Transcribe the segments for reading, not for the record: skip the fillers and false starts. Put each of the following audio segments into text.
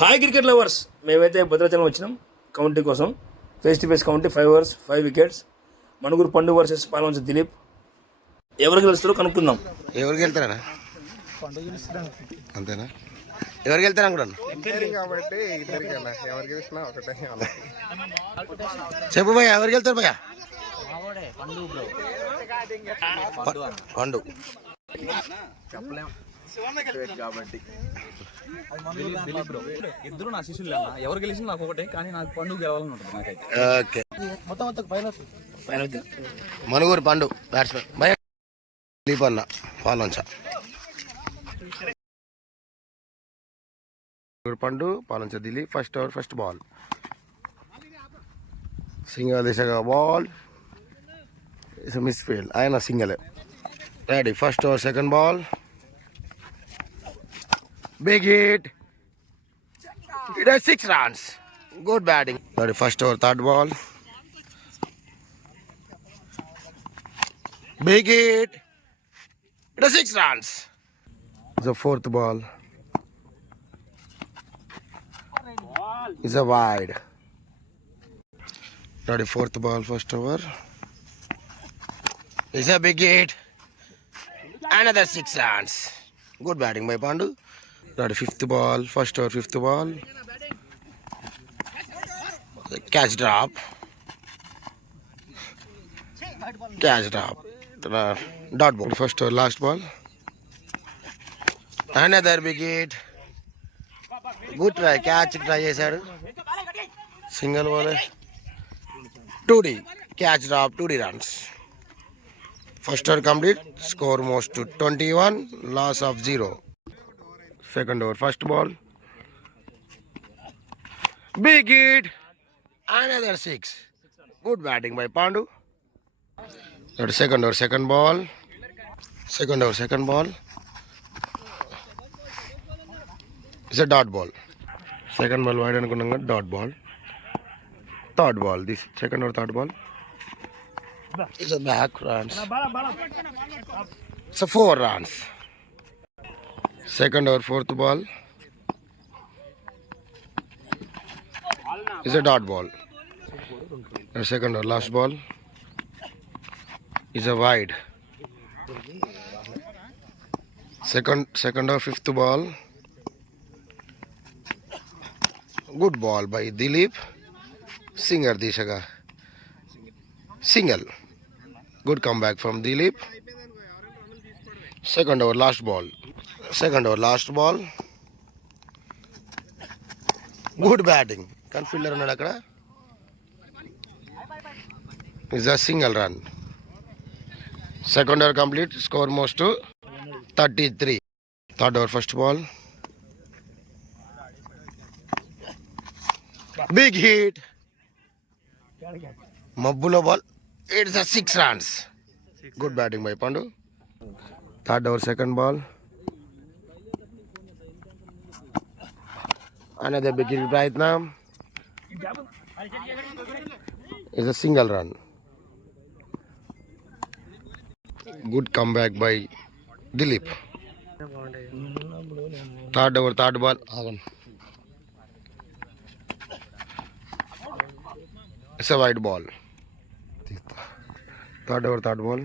Hi cricket lovers, మేమైతే భద్రాచలం వచ్చినాం కౌంటీ కోసం. ఫేస్ టు ఫేస్ కౌంటీ 5 overs 5 wickets. మనుగురు పండు వర్సెస్ పాలవంచ దిలీప్. ఎవరికి గెలుస్తారో కనుక్కుందాం. ఎవరికి వెళ్తారా? అంతేనా? ఎవరికి వెళ్తారా అనుకున్నాను కాబట్టి చెప్పు భయ్యా, ఎవరికి వెళ్తారు భయ్యా? పండు కాబట్టి ఇద్దరు నా శిష్యులు అన్న. ఎవరు గెలిచిన నాకు ఒకటే, కానీ నాకు పండుగ గెలవాలని ఉంటుంది నాకైతే. ఓకే, మనుగురు పండు బ్యాట్స్మెన్ భయ్యా. దిలీప్ అన్న పాలంచ. పండు పాలంచ Dileep. First over first ball. Single దిశగా బాల్. మిస్ ఫీల్డ్, ఆయన సింగలే. Ready, first over second ball. Big hit. It has 6 runs. Good batting. Ready, first over third ball. Big hit. It has 6 runs. The fourth ball. It's a wide. Ready, fourth ball, first over. It's a big hit. Another 6 runs. Good batting by Pandu. Ready, fifth ball, first over, fifth ball. Catch drop. Catch drop. Dot ball, first over, last ball. Another big hit. Good try, catch try చేశాడు. Single ball. 2D. Catch drop, 2D runs. First over complete. Score most to 21. Loss of 0. Second over, first ball. Big hit. Another 6. Good batting by Pandu. Second over, second ball. Second over, second ball. It's a dot ball. Second ball wide and dot ball. Third ball. This second or third ball. It's a back runs. It's a 4 runs. Second over, fourth ball. Is a dot ball. Second over, last ball. Is a wide. Second over, fifth ball. Good ball by Dilip. Singer Dishaga. Single. Good comeback from Dilip. Second over, last ball. Second over, last ball. Good batting. Can fielder unnadu akkada. Is a single run. Second over complete. Score most to 33. Third over, first ball. Big hit. Mabbulo ball. It's a 6 runs. Good batting by Pandu. Third over, second ball. Another big hit right now. It's a single run. Good comeback by Dilip. Third over, third ball. It's a wide ball. Third over, third ball.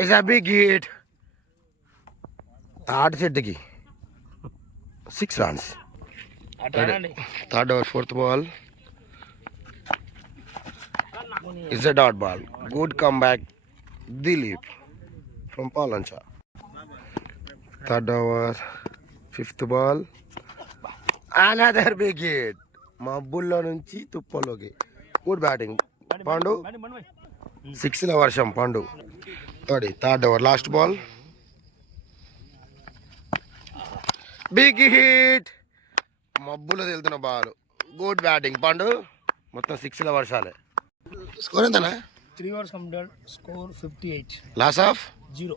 It's a big hit. Third set ki 6 runs. Third over, fourth ball. It's a dot ball. Good comeback, Dilip from Palancha. Third over, fifth ball. Another big hit. Mabbulla nunchi tuppalogi. Good batting, Pandu. 6 la varsham Pandu. Third over, last ball. Big hit. మబ్బులో వెళ్తున్న ball. Good batting పండు. మొత్తం 6 la వర్షాలే. స్కోర్ ఎంతనా? 3 overs completed. Score 58. Loss of 0.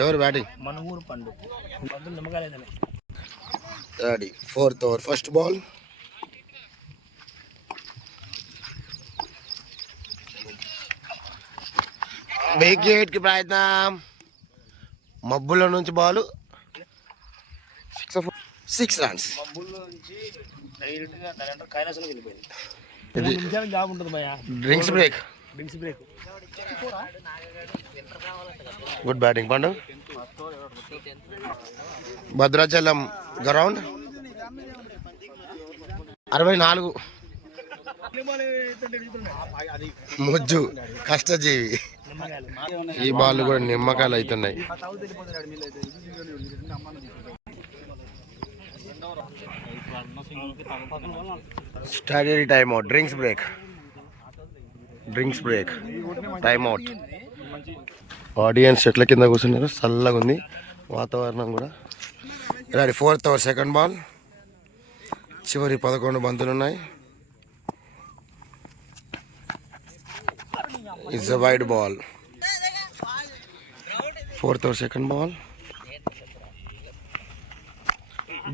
ఎవరు batting? మనుగురు పండు. పండు నిమ్మకాయలేదనే. Ready, fourth over first ball. Big hit కి ప్రయత్నం. మబ్బుల నుంచి బాల్. 6 runs. మా బుల్లో నుంచి డైరెక్ట్గా దాని కైలాసంలోకి వెళ్ళిపోయింది. ఇది నిమిషాలు జాబ్ ఉంటుంది భయ. Drinks break. Drinks break. Good batting పండు. భద్రాచలం గ్రౌండ్ 64. ముజ్జు కష్టజీవి. ఈ బాల్ కూడా నిమ్మకాయలు అవుతున్నాయి. Strategy time out. Drinks break. Time out. Audiences చెట్ల కింద కూర్చున్నారు. చల్లగా ఉంది వాతావరణం కూడా. Ready. 4th over second ball. చివరి 11 బంతులు ఉన్నాయి. It's a wide ball. 4th over second ball.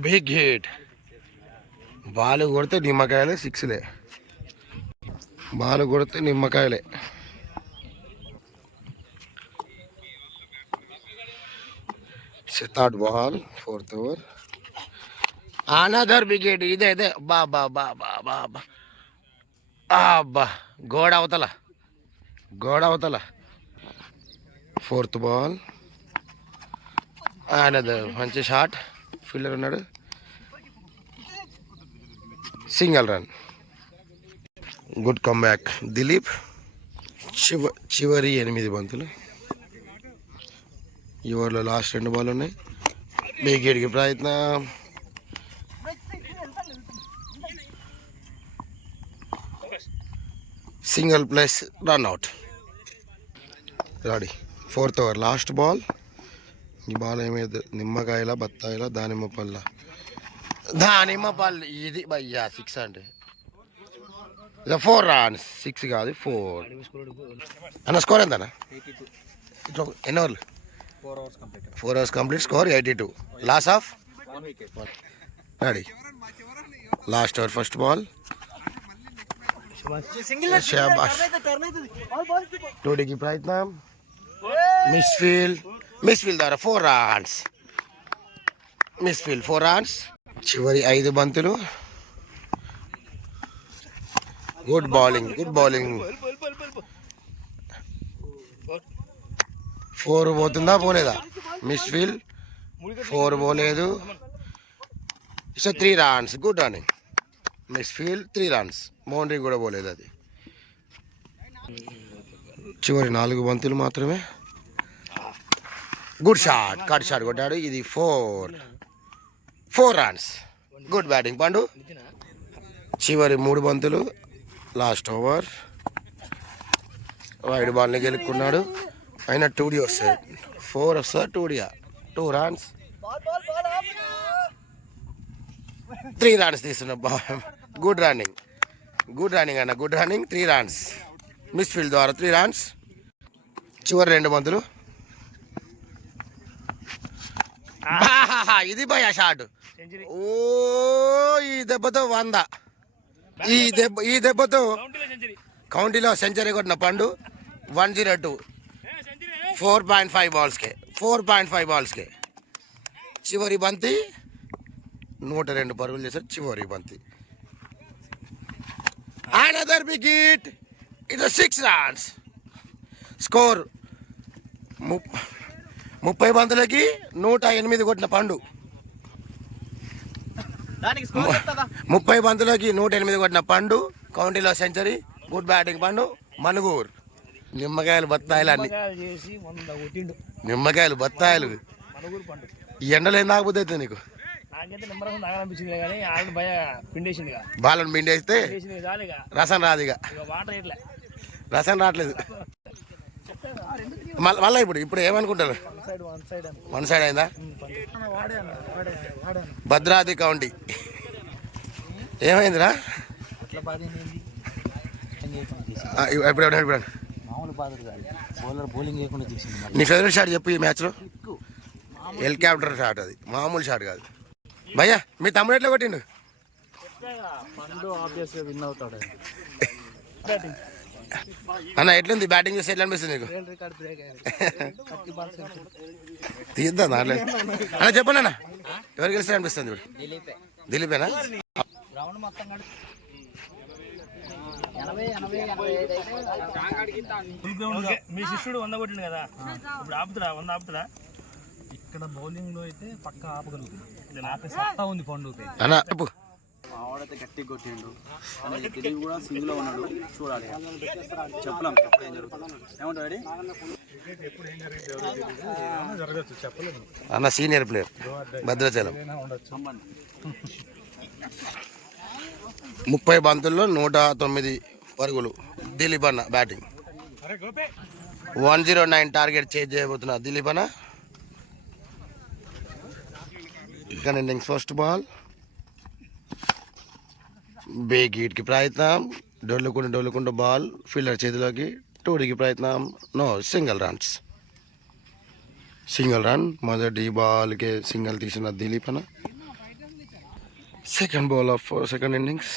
Big hit. Ball కొడితే నిమ్మకాయలే. 6లే. బాల్ కొడితే నిమ్మకాయలే. Third ball. 4th over. Another big hit. ఇదే బాబా బాబా బాబా అబ్బా. గోడ అవతల. 4th ball. అనదర్ మంచి షాట్. ఫీల్డర్ ఉన్నాడు. Single run. Good comeback Dilip. చివరి 8 బంతులు. ఈ ఓవర్లో లాస్ట్ 2 బాల్ ఉన్నాయి. బిగ్ హిట్కి ప్రయత్నం. Single plus run out. Ready. 4th over last ball. ఈ బాల్ ఏమైంది? నిమ్మకాయల బత్తాయిల దానిమ్మ పళ్ళ. ఇది భయ్యా 6 అంటే 4 runs. 6 కాదు 4 అన్న. స్కోర్ ఎంతనా? ఎన్ని ఓవర్లు? 4 hours complete. Score 82. Loss of 1 wicket. Ready. Last over first ball. షాబాష్. 2Dకి ప్రయత్నం. మిస్ఫీల్డ్ ద్వారా 4 runs. 4 runs. చివరి 5 బంతులు. Good bowling. 4 పోతుందా పోలేదా? మిస్ఫీల్డ్. 4 పోలేదు. It's 3 runs. Good running. Misfield 3 runs. Boundary కూడా పోలేదు అది. చివరి 4 బంతులు మాత్రమే. Good shot. కట్ షాట్ కొట్టాడు. ఇది 4 runs. గుడ్ బ్యాటింగ్ పండు. చివరి 3 బంతులు. Last over. వైడ్ బాల్ని గెలుక్కున్నాడు. అయినా 2D వస్తాయి. 4 వస్తా 2D. 2 runs. 3 runs తీస్తున్నా. గుడ్ రన్నింగ్ అన్న. Good running. 3 runs. మిస్ఫీల్డ్ ద్వారా 3 runs. చివరి 2 బంతులు. ఇది భయ షాట్. ఓ ఈ దెబ్బతో 100. ఈ దెబ్బతో కౌంటీలో సెంచరీ కొట్టిన పండు. 102. 4.5 balls కే. చివరి బంతి 102 పరుగులు చేశారు. చివరి బంతి. Another big hit. It's 6 runs. Score 30 బంతులకి 108 కొట్టిన పండు. 30 బంతులకి 108 కొట్టిన పండు. కౌంటీలో సెంచరీ. గుడ్ బ్యాటింగ్ పండు. మనుగూరు. నిమ్మకాయలు బత్తాయిలు అన్ని. నిమ్మకాయలు బత్తాయిలు. ఈ ఎండలు ఏం తాగబోద్దు అవుతుంది నీకు? బాలను పిండేస్తే రసం రాదు. ఇక రసం రావట్లేదు. మళ్ళీ ఇప్పుడు ఏమనుకుంటారు? 1 side అయిందా? భద్రాద్రి కౌంటీ ఏమైందిరా? ఇప్పుడు నీ ఫేవరెట్ షాట్ చెప్పు ఈ మ్యాచ్లో. Helicopter shot. అది మామూలు షాట్ కాదు భయ్యా. మీ తమ్ముడు ఎట్లా కొట్టిండు? అన్న ఎట్లుంది బ్యాటింగ్ చేస్తే ఎట్లా అనిపిస్తుంది నీకు? తీద్దాం దాంట్లో అన్న చెప్పండి అన్న, ఎవరు గెలిస్తే అనిపిస్తుంది ఇప్పుడు? దిలీపేనా? మీ శిష్యుడు 100 కొట్టిండు కదా, ఇప్పుడు ఆపుతుడా? 100 ఆపుతుడా? ఇక్కడ బౌలింగ్ లో అయితే పక్క ఆపగలుగుతుంది, ఆపే సత్తా ఉంది పండుగ. అన్న చెప్పు. మా వాడైతే గట్టిగా కొట్టిండు, అని దిలీప్ కూడా సింగిల్ లో ఉన్నాడు. చూడాలి, చెప్పలేం ఏం జరుగుతుంది. ఏమంటాడు అన్న సీనియర్ ప్లేయర్ భద్రాచలం. 30 బంతుల్లో 109 పరుగులు దిలీప్ అన్న బ్యాటింగ్. 109 టార్గెట్ చేంజ్ చేయబోతున్నా దిలీప్ అన్న. ఇక్కడ ఇన్నింగ్స్ ఫస్ట్ బాల్, బిగ్ హిట్కి ప్రయత్నం, డొల్లుకుంటూ బాల్ ఫీల్డర్ చేతిలోకి, 2Dకి ప్రయత్నం, no, single runs. Single run, మొదటి బాల్కే సింగిల్ తీసిన దిలీప్ అన్న. Second ball of second innings,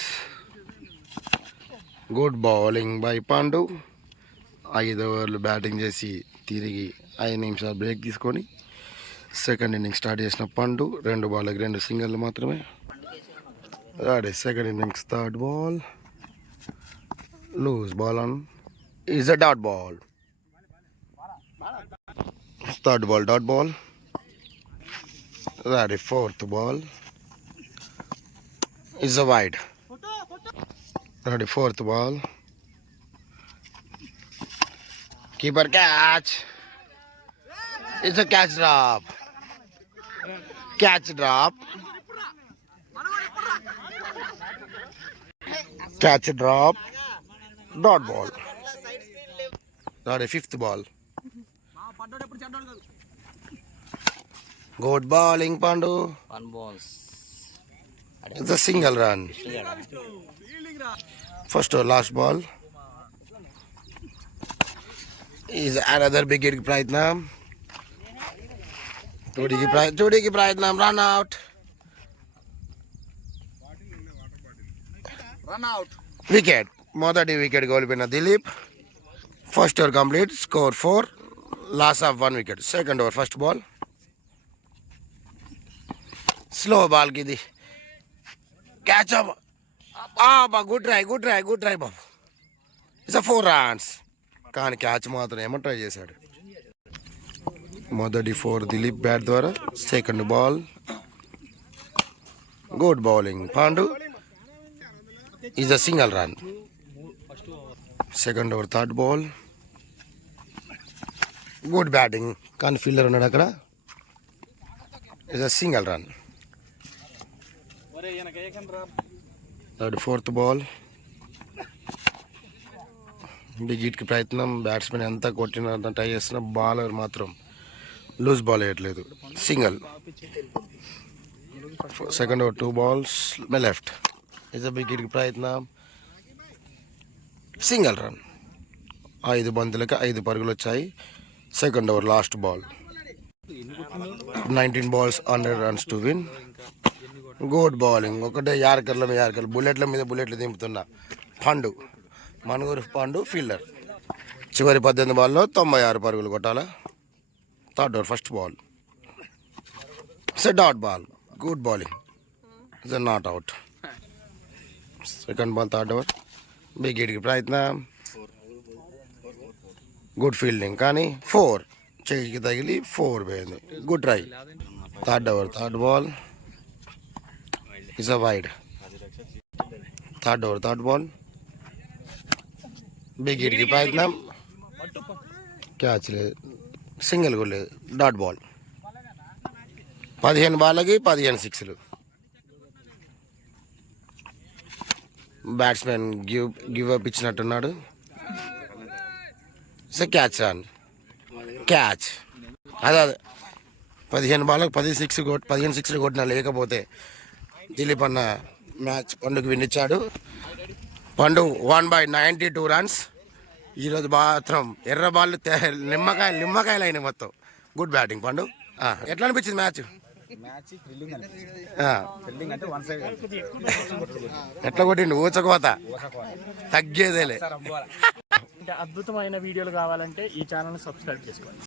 good bowling by Pandu. 5 ఓవర్లు బ్యాటింగ్ చేసి తిరిగి 5 నిమిషాలు బ్రేక్ తీసుకొని సెకండ్ ఇన్నింగ్స్ స్టార్ట్ చేసిన పండు. 2 బాల్కి 2 సింగిల్ మాత్రమే. అదే second innings third ball, loose ball on is a dot ball. Third ball dot ball. అదే fourth ball is a wide. అదే fourth ball, keeper catch. It's a catch drop. Catch drop. Catch drop. Dot ball. That is 5th ball. Good bowling, Pandu. 1 balls. It's a single run. First or last ball is another big hit. Prayatnam. 2Dకి ప్రయత్నం, run out. Wicket, మొదటి wicket కోల్పోయిన Dilip. First over complete, score 4, loss of 1 wicket. Second over first ball, slow బాల్కి ఇది catch up. Good try బాబు. It's 4 runs. కానీ catch మాత్రం ఏమో ట్రై చేశాడు. మొదటి 4 దిలీప్ బ్యాట్ ద్వారా. Second ball, good bowling Pandu, is a single run. Second over third ball, good batting కానీ ఫీల్డర్ ఉన్నాడు అక్కడ, is a single run. Third fourth ball, big హిట్కి ప్రయత్నం. బ్యాట్స్మెన్ ఎంత కొట్టిన ట్రై చేస్తున్న, బౌలర్ మాత్రం లూజ్ బాల్ వేయట్లేదు, single. Second over 2 balls my left, is a big హిట్కి ప్రయత్నం, సింగిల్ రన్. 5 బంతులకి 5 పరుగులు వచ్చాయి. Second over last ball, 19 balls 100 runs to win. Good bowling, ఒకటే యార్కర్లు బుల్లెట్ల మీద బుల్లెట్లు దింపుతున్న పండు, మనుగురు పండు ఫీల్డర్. చివరి 18 బాల్లో 96 పరుగులు కొట్టాలా. Third over first ball, it's a dot ball, good bowling, it's a not out. Second ball third over, big హిట్కి ప్రయత్నం, గుడ్ ఫీల్డింగ్ కానీ 4 చేయికి తగిలి 4 పోయింది. Good try. Third over third ball, it's a wide. Third over third ball, big హిట్కి ప్రయత్నం, catch లేదు, సింగిల్ కూడా లేదు, డాట్ బాల్. 15 బాళ్ళకి 15 సిక్స్లు. బ్యాట్స్మెన్ గివ్ అప్ ఇచ్చినట్టున్నాడు. సో క్యాచ్ రాన్, క్యాచ్. అదే 15 బాళ్ళకి 15 సిక్స్లు కొట్టినా, లేకపోతే దిలీప్ అన్న మ్యాచ్ పండుగ విన్నిచ్చాడు. పండు 1/92 runs. ఈరోజు మాత్రం ఎర్ర బాళ్ళు నిమ్మకాయలు అయినాయి మొత్తం. గుడ్ బ్యాటింగ్ పండు. ఎట్లా అనిపించింది మ్యాచ్? ఎట్లా కొట్టిండు? ఊచకోత తగ్గేదేలే. ఇంకా అద్భుతమైన వీడియోలు కావాలంటే ఈ ఛానల్ని సబ్స్క్రైబ్ చేసుకోండి.